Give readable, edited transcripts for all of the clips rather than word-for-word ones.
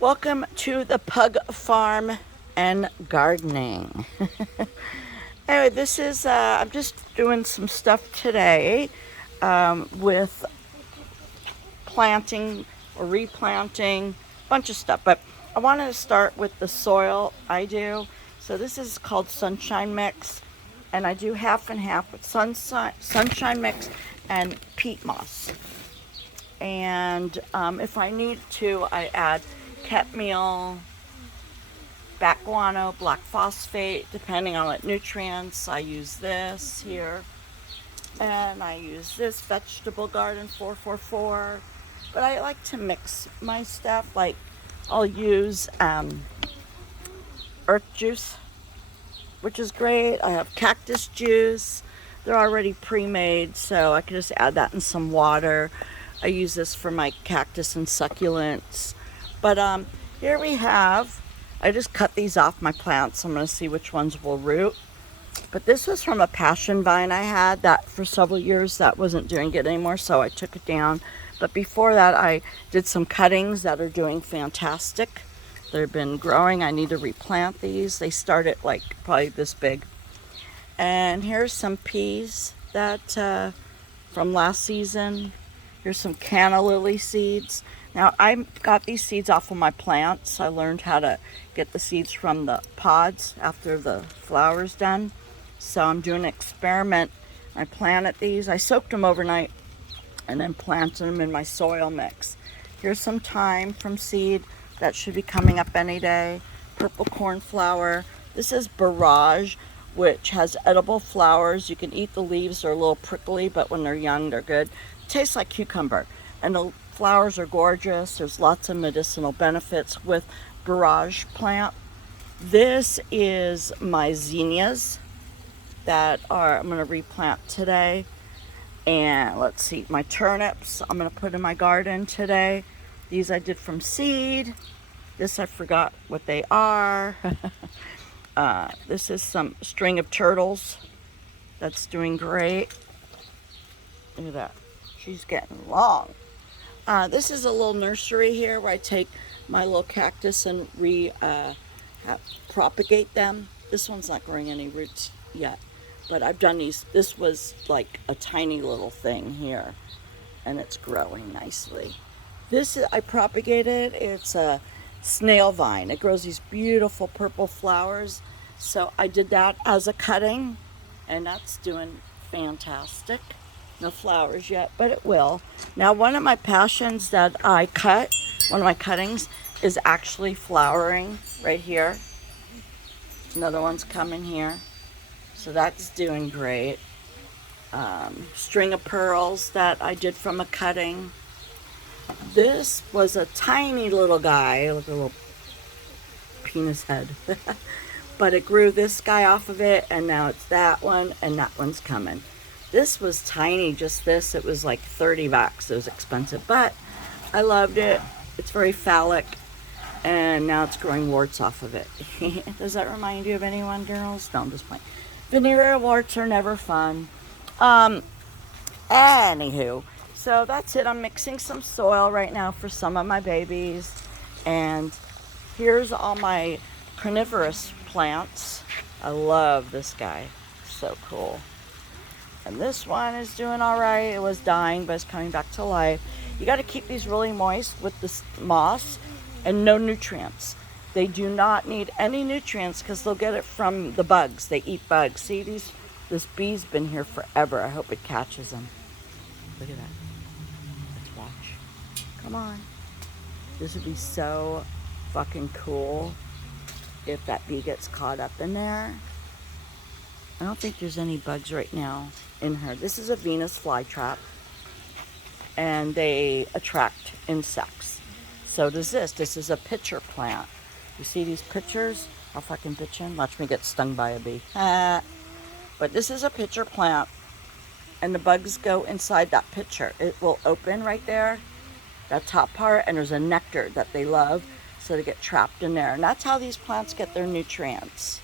Welcome to the Pug Farm and Gardening. Anyway, I'm just doing some stuff today with planting or replanting, a bunch of stuff. But I wanted to start with the soil I do. So this is called Sunshine Mix, and I do half and half with Sunshine Mix and peat moss. And if I need to, I add cat meal, back guano, black phosphate, depending on what nutrients. I use this here, and I use this Vegetable Garden 444. But I like to mix my stuff. Like I'll use earth juice, which is great. I have cactus juice. They're already pre-made, so I can just add that in some water. I use this for my cactus and succulents. But here we have, I just cut these off my plants. I'm going to see which ones will root. But this was from a passion vine I had that for several years that wasn't doing good anymore, so I took it down. But before that, I did some cuttings that are doing fantastic. They've been growing. I need to replant these. They started like probably this big. And here's some peas that from last season. Here's some canna lily seeds. Now I got these seeds off of my plants. I learned how to get the seeds from the pods after the flower's done. So I'm doing an experiment. I planted these. I soaked them overnight and then planted them in my soil mix. Here's some thyme from seed that should be coming up any day. Purple cornflower. This is Barrage, which has edible flowers. You can eat the leaves. They're a little prickly, but when they're young, they're good. Tastes like cucumber, and the flowers are gorgeous. There's lots of medicinal benefits with Barrage plant. This is my zinnias that I'm going to replant today. And let's see, my turnips I'm going to put in my garden today. These I did from seed. This I forgot what they are. This is some string of turtles that's doing great. Look at that. She's getting long. This is a little nursery here where I take my little cactus and propagate them. This one's not growing any roots yet, but I've done these. This was like a tiny little thing here, and it's growing nicely. I propagated. It's a snail vine. It grows these beautiful purple flowers. So I did that as a cutting, and that's doing fantastic. No flowers yet, but it will. Now, one of my passions that I cut, one of my cuttings, is actually flowering right here. Another one's coming here. So that's doing great. String of pearls that I did from a cutting. This was a tiny little guy, like a little penis head. But it grew this guy off of it, and now it's that one, and that one's coming. This was tiny, just this. It was like $30. It was expensive, but I loved it. It's very phallic, and now it's growing warts off of it. Does that remind you of anyone, girls? No, I'm just playing. Venereal warts are never fun. Anywho, so that's it. I'm mixing some soil right now for some of my babies, and here's all my carnivorous plants. I love this guy. So cool. And this one is doing all right. It was dying, but it's coming back to life. You got to keep these really moist with this moss and no nutrients. They do not need any nutrients because they'll get it from the bugs. They eat bugs. See, this bee's been here forever. I hope it catches them. Look at that. Let's watch. Come on. This would be so fucking cool if that bee gets caught up in there. I don't think there's any bugs right now in her. This is a Venus flytrap, and they attract insects. So does this. This is a pitcher plant. You see these pitchers? I'll fucking pitch in. Watch me get stung by a bee. But this is a pitcher plant, and the bugs go inside that pitcher. It will open right there, that top part, and there's a nectar that they love, so they get trapped in there. And that's how these plants get their nutrients.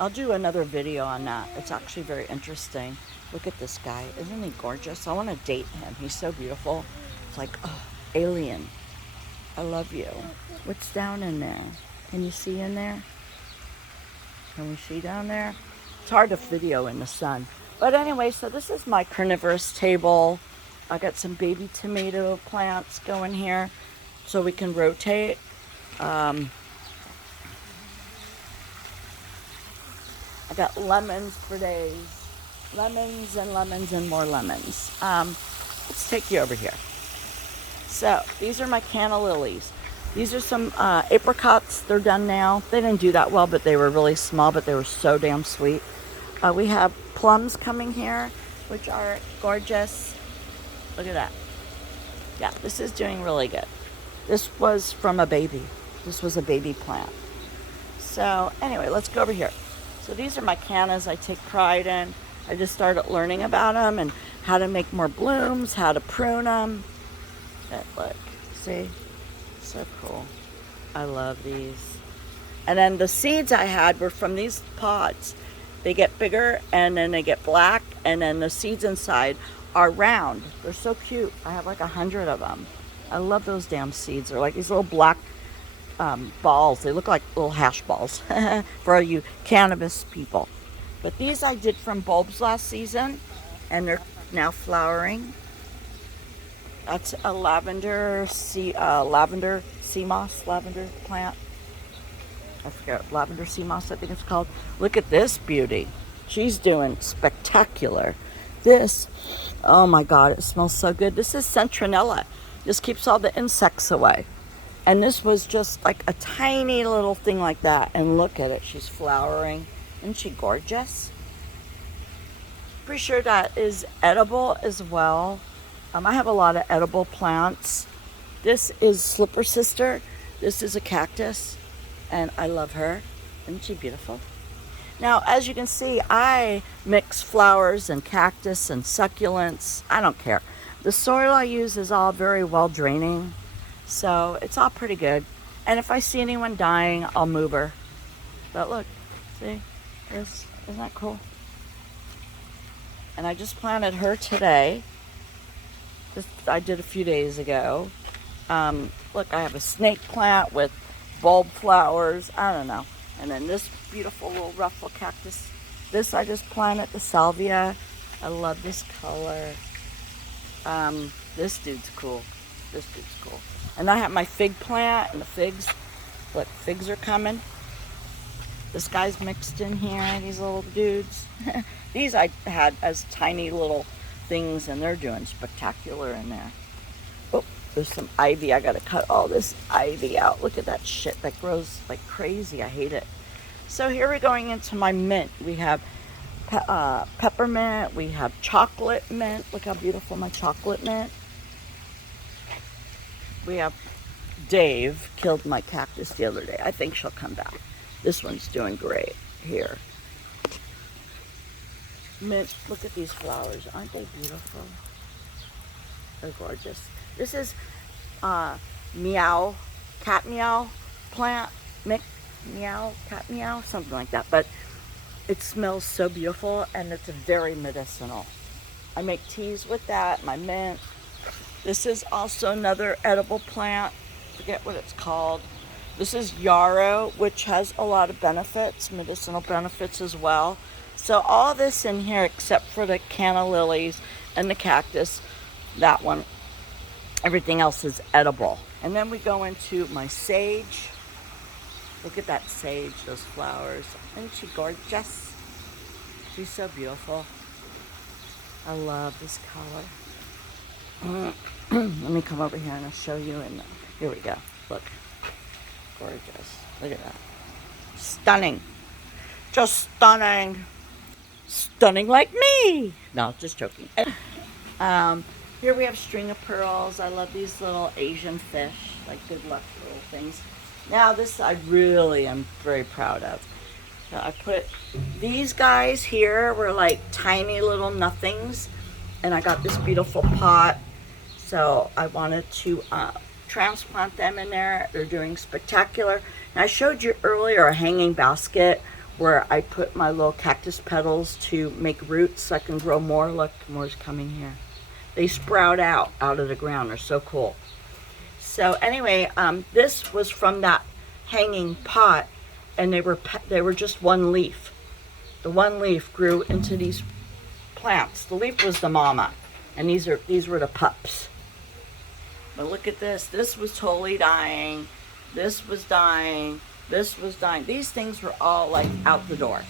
I'll do another video on that. It's actually very interesting. Look at this guy. Isn't he gorgeous? I want to date him. He's so beautiful. It's like, oh, alien. I love you. What's down in there? Can you see in there? Can we see down there? It's hard to video in the sun. But anyway, so this is my carnivorous table. I got some baby tomato plants going here so we can rotate. I got lemons for days. Lemons and lemons and more lemons. Let's take you over here. So these are my canna lilies. These are some apricots. They're done now. They didn't do that well, but they were really small, but they were so damn sweet. We have plums coming here, which are gorgeous. Look at that. Yeah, this is doing really good. This was from a baby. This was a baby plant. So anyway, let's go over here. So these are my cannas I take pride in. I just started learning about them and how to make more blooms, how to prune them. Look, see? So cool. I love these. And then the seeds I had were from these pods. They get bigger and then they get black, and then the seeds inside are round. They're so cute. I have like 100 of them. I love those damn seeds. They're like these little black balls. They look like little hash balls for all you cannabis people. But these I did from bulbs last season, and they're now flowering. That's a lavender sea moss, lavender plant. I forget, lavender sea moss, I think it's called. Look at this beauty. She's doing spectacular. This, oh my God, it smells so good. This is Centronella. This keeps all the insects away. And this was just like a tiny little thing like that. And look at it, she's flowering. Isn't she gorgeous? Pretty sure that is edible as well. I have a lot of edible plants. This is Slipper Sister. This is a cactus, and I love her. Isn't she beautiful? Now, as you can see, I mix flowers and cactus and succulents. I don't care. The soil I use is all very well draining, so it's all pretty good. And if I see anyone dying, I'll move her. But look, see, isn't that cool? And I just planted her today. This I did a few days ago. Look, I have a snake plant with bulb flowers. I don't know. And then this beautiful little ruffle cactus. This I just planted, the salvia. I love this color. This dude's cool. This dude's cool. And I have my fig plant and the figs. Look, figs are coming. This guy's mixed in here, these little dudes. These I had as tiny little things, and they're doing spectacular in there. Oh, there's some ivy. I gotta cut all this ivy out. Look at that shit that grows like crazy. I hate it. So here we're going into my mint. We have peppermint. We have chocolate mint. Look how beautiful my chocolate mint. We have Dave killed my cactus the other day. I think she'll come back. This one's doing great here. Mint, look at these flowers. Aren't they beautiful? They're gorgeous. This is meow, cat meow plant. Meow, cat meow, something like that. But it smells so beautiful, and it's very medicinal. I make teas with that, my mint. This is also another edible plant. Forget what it's called. This is yarrow, which has a lot of benefits, medicinal benefits as well. So all this in here, except for the canna lilies and the cactus, that one, everything else is edible. And then we go into my sage. Look at that sage, those flowers. Isn't she gorgeous? She's so beautiful. I love this color. Let me come over here and I'll show you. Here we go. Look. Gorgeous. Look at that. Stunning. Just stunning. Stunning like me. No, just joking. Here we have string of pearls. I love these little Asian fish, like good luck little things. Now this I really am very proud of. So I put these guys here were like tiny little nothings, and I got this beautiful pot. So I wanted to transplant them in there. They're doing spectacular. And I showed you earlier a hanging basket where I put my little cactus petals to make roots so I can grow more. Look, more's coming here. They sprout out of the ground. They're so cool. So anyway, this was from that hanging pot, and they were just one leaf. The one leaf grew into these plants. The leaf was the mama, and these were the pups. But look at this. This was totally dying. This was dying. This was dying. These things were all like out the door,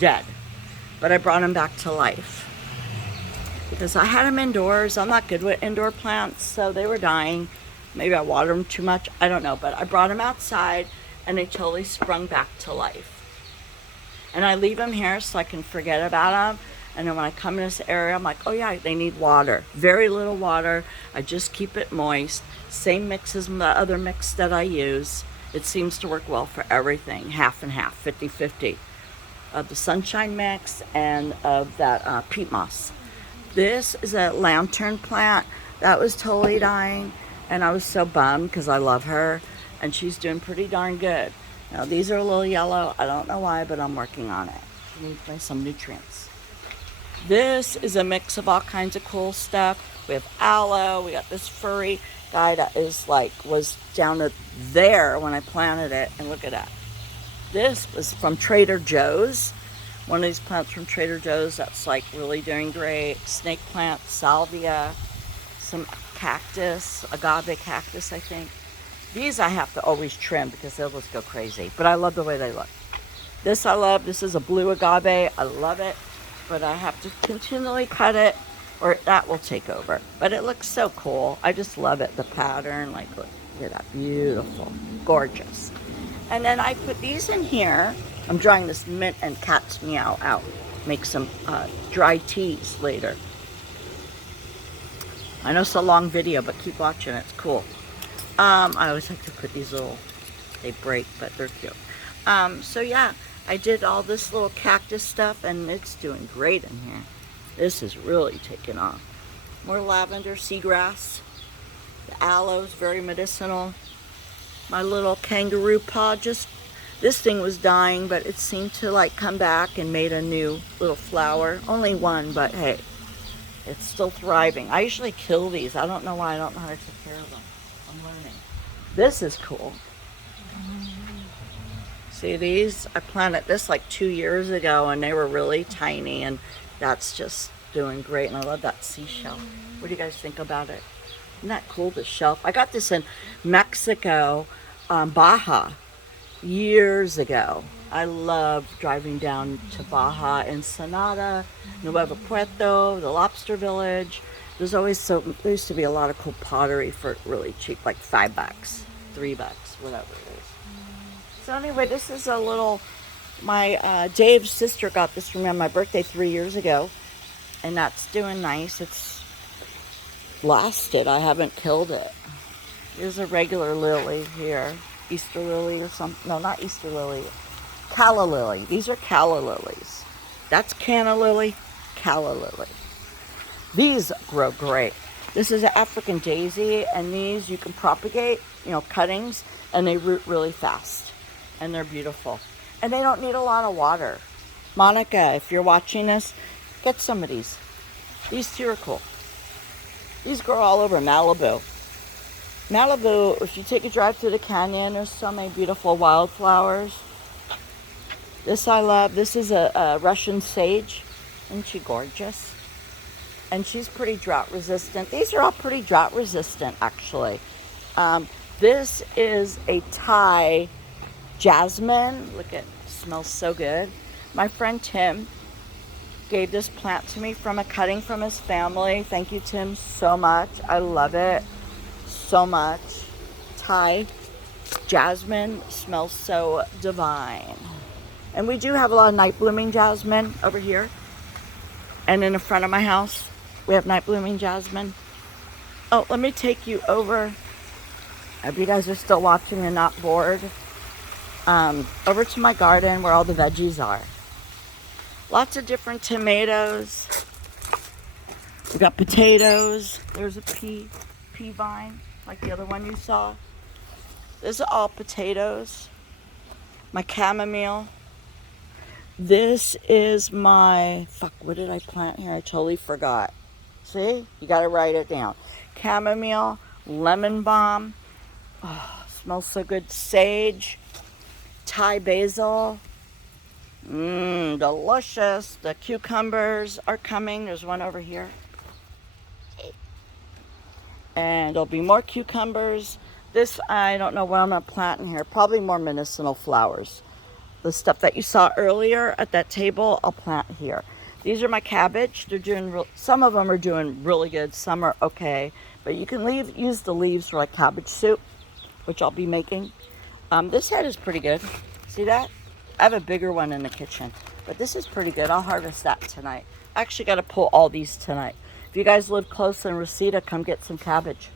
dead. But I brought them back to life because I had them indoors. I'm not good with indoor plants, so they were dying. Maybe I watered them too much. I don't know. But I brought them outside, and they totally sprung back to life. And I leave them here so I can forget about them. And then when I come in this area, I'm like, oh yeah, they need water. Very little water. I just keep it moist. Same mix as the other mix that I use. It seems to work well for everything. Half and half, 50-50. Of the sunshine mix and of that peat moss. This is a lantern plant. That was totally dying. And I was so bummed because I love her. And she's doing pretty darn good. Now these are a little yellow. I don't know why, but I'm working on it. I need some nutrients. This is a mix of all kinds of cool stuff. We have aloe. We got this furry guy that was down to there when I planted it. And look at that. This was from Trader Joe's. One of these plants from Trader Joe's that's like really doing great. Snake plant, salvia, some cactus, agave cactus, I think. These I have to always trim because they'll just go crazy. But I love the way they look. This I love. This is a blue agave. I love it. But I have to continually cut it or that will take over. But it looks so cool. I just love it. The pattern. Like, look at that. Beautiful. Gorgeous. And then I put these in here. I'm drying this mint and cat's meow out. Make some dry teas later. I know it's a long video, but keep watching. It's cool. I always like to put these little, they break, but they're cute. So yeah, I did all this little cactus stuff and it's doing great in here. This is really taking off. More lavender, seagrass. The aloe is very medicinal. My little kangaroo paw this thing was dying, but it seemed to like come back and made a new little flower. Only one, but hey, it's still thriving. I usually kill these. I don't know why. I don't know how to take care of them. I'm learning. This is cool. See these? I planted this like 2 years ago and they were really tiny and that's just doing great. And I love that seashell. What do you guys think about it? Isn't that cool, the shelf? I got this in Mexico, Baja, years ago. I love driving down to Baja, Ensenada, Nuevo Puerto, the Lobster Village. There used to be a lot of cool pottery for really cheap, like $5, $3, whatever it is. So anyway, this is a little, my Dave's sister got this for me on my birthday 3 years ago. And that's doing nice. It's lasted. I haven't killed it. There's a regular lily here. Easter lily or something. No, not Easter lily. Calla lily. These are calla lilies. That's canna lily, calla lily. These grow great. This is an African daisy, and these you can propagate, cuttings, and they root really fast. And they're beautiful. And they don't need a lot of water. Monica, if you're watching this, get some of these. These two are cool. These grow all over Malibu. Malibu, if you take a drive through the canyon, there's so many beautiful wildflowers. This I love. This is a Russian sage. Isn't she gorgeous? And she's pretty drought resistant. These are all pretty drought resistant, actually. This is a Thai jasmine. Look, it smells so good. My friend Tim gave this plant to me from a cutting from his family. Thank you, Tim, so much. I love it so much. Thai jasmine smells so divine. And we do have a lot of night blooming jasmine over here. And in the front of my house, we have night blooming jasmine. Oh, let me take you over. If you guys are still watching and not bored, over to my garden where all the veggies are. Lots of different tomatoes. We got potatoes. There's a pea vine, like the other one you saw. This is all potatoes. My chamomile. This is my, what did I plant here? I totally forgot. See? You got to write it down. Chamomile, lemon balm. Oh, smells so good. Sage, Thai basil. Delicious. The cucumbers are coming. There's one over here. And there'll be more cucumbers. This, I don't know what I'm going to plant in here. Probably more medicinal flowers. The stuff that you saw earlier at that table, I'll plant here. These are my cabbage. They're doing some of them are doing really good. Some are okay. But you can use the leaves for like cabbage soup, which I'll be making. This head is pretty good. See that? I have a bigger one in the kitchen. But this is pretty good. I'll harvest that tonight. I actually got to pull all these tonight. If you guys live close in Reseda, come get some cabbage.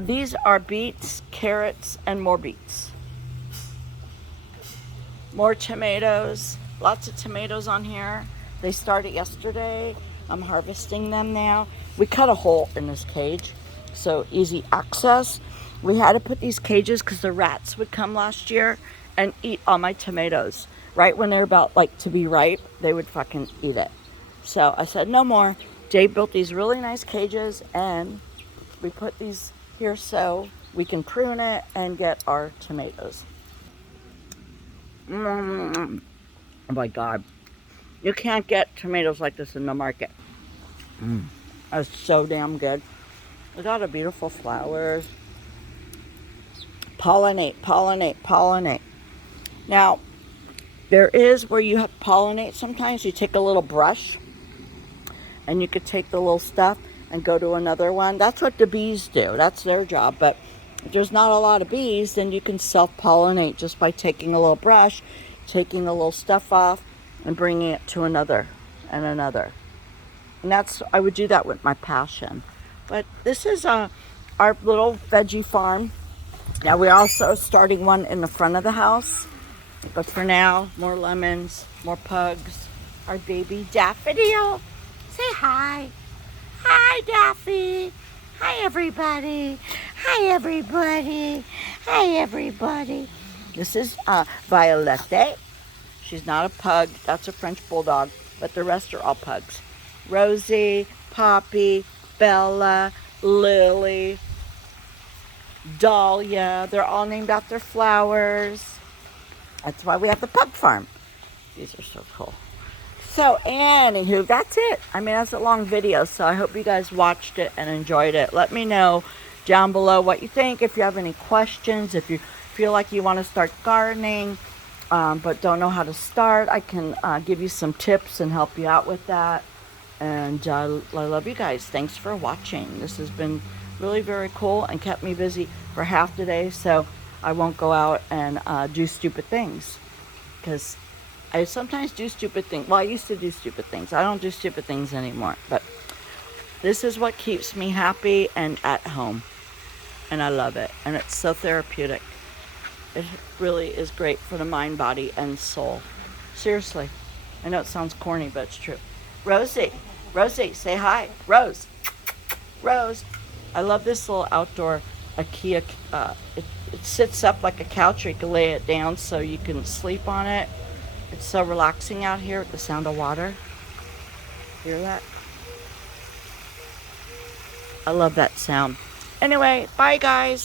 These are beets, carrots, and more beets. More tomatoes. Lots of tomatoes on here. They started yesterday. I'm harvesting them now. We cut a hole in this cage, so easy access. We had to put these cages because the rats would come last year and eat all my tomatoes. Right when they're about like to be ripe, they would fucking eat it. So I said no more. Jay built these really nice cages and we put these here so we can prune it and get our tomatoes. Oh my God. You can't get tomatoes like this in the market. That's so damn good. Look at all the beautiful flowers. Pollinate, pollinate, pollinate. Now, there is where you have to pollinate. Sometimes you take a little brush and you could take the little stuff and go to another one. That's what the bees do. That's their job. But if there's not a lot of bees, then you can self-pollinate just by taking a little brush, taking the little stuff off, and bringing it to another and another. And I would do that with my passion. But this is our little veggie farm. Now we're also starting one in the front of the house. But for now, more lemons, more pugs. Our baby Daffodil. Say hi. Hi, Daffy. Hi, everybody. Hi, everybody. Hi, everybody. This is Violette. She's not a pug. That's a French bulldog. But the rest are all pugs. Rosie, Poppy, Bella, Lily, Dahlia. They're all named after flowers. That's why we have the pug farm. These are so cool. So, anywho, that's it. I mean, that's a long video, so I hope you guys watched it and enjoyed it. Let me know down below what you think. If you have any questions, if you feel like you want to start gardening, but don't know how to start, I can give you some tips and help you out with that. And I love you guys. Thanks for watching. This has been really very cool and kept me busy for half the day, so I won't go out and do stupid things, because I sometimes do stupid things. Well, I used to do stupid things. I don't do stupid things anymore. But this is what keeps me happy and at home. And I love it. And it's so therapeutic. It really is great for the mind, body, and soul. Seriously. I know it sounds corny, but it's true. Rosie, say hi. Rose. I love this little outdoor IKEA. It sits up like a couch, or you can lay it down so you can sleep on it. It's so relaxing out here with the sound of water. Hear that? I love that sound. Anyway, bye guys.